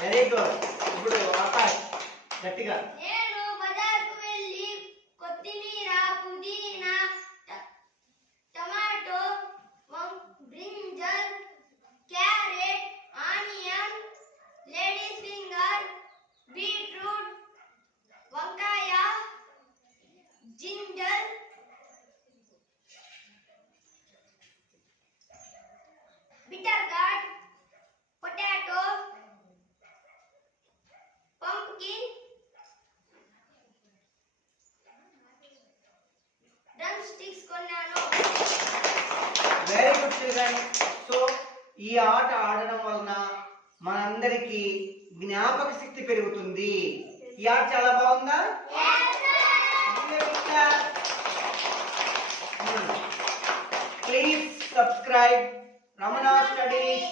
Very good. ఇప్పుడు ఆకాష్ గట్టిగా. నేను బజార్కు వెళ్ళి కొత్తిమీర, పుదీనా, tomato, brinjal, carrot, onion, ladies finger, beetroot, వంకాయ, ginger, bitter gourd, potato, pumpkin, drumsticks కొన్నాను. Very good children. సో ఈ ఆట ఆడడం వలన మనందరికీ జ్ఞాపక శక్తి పెరుగుతుంది. ఈ ఆట చాలా బాగుందా? Please subscribe Ramana Studies.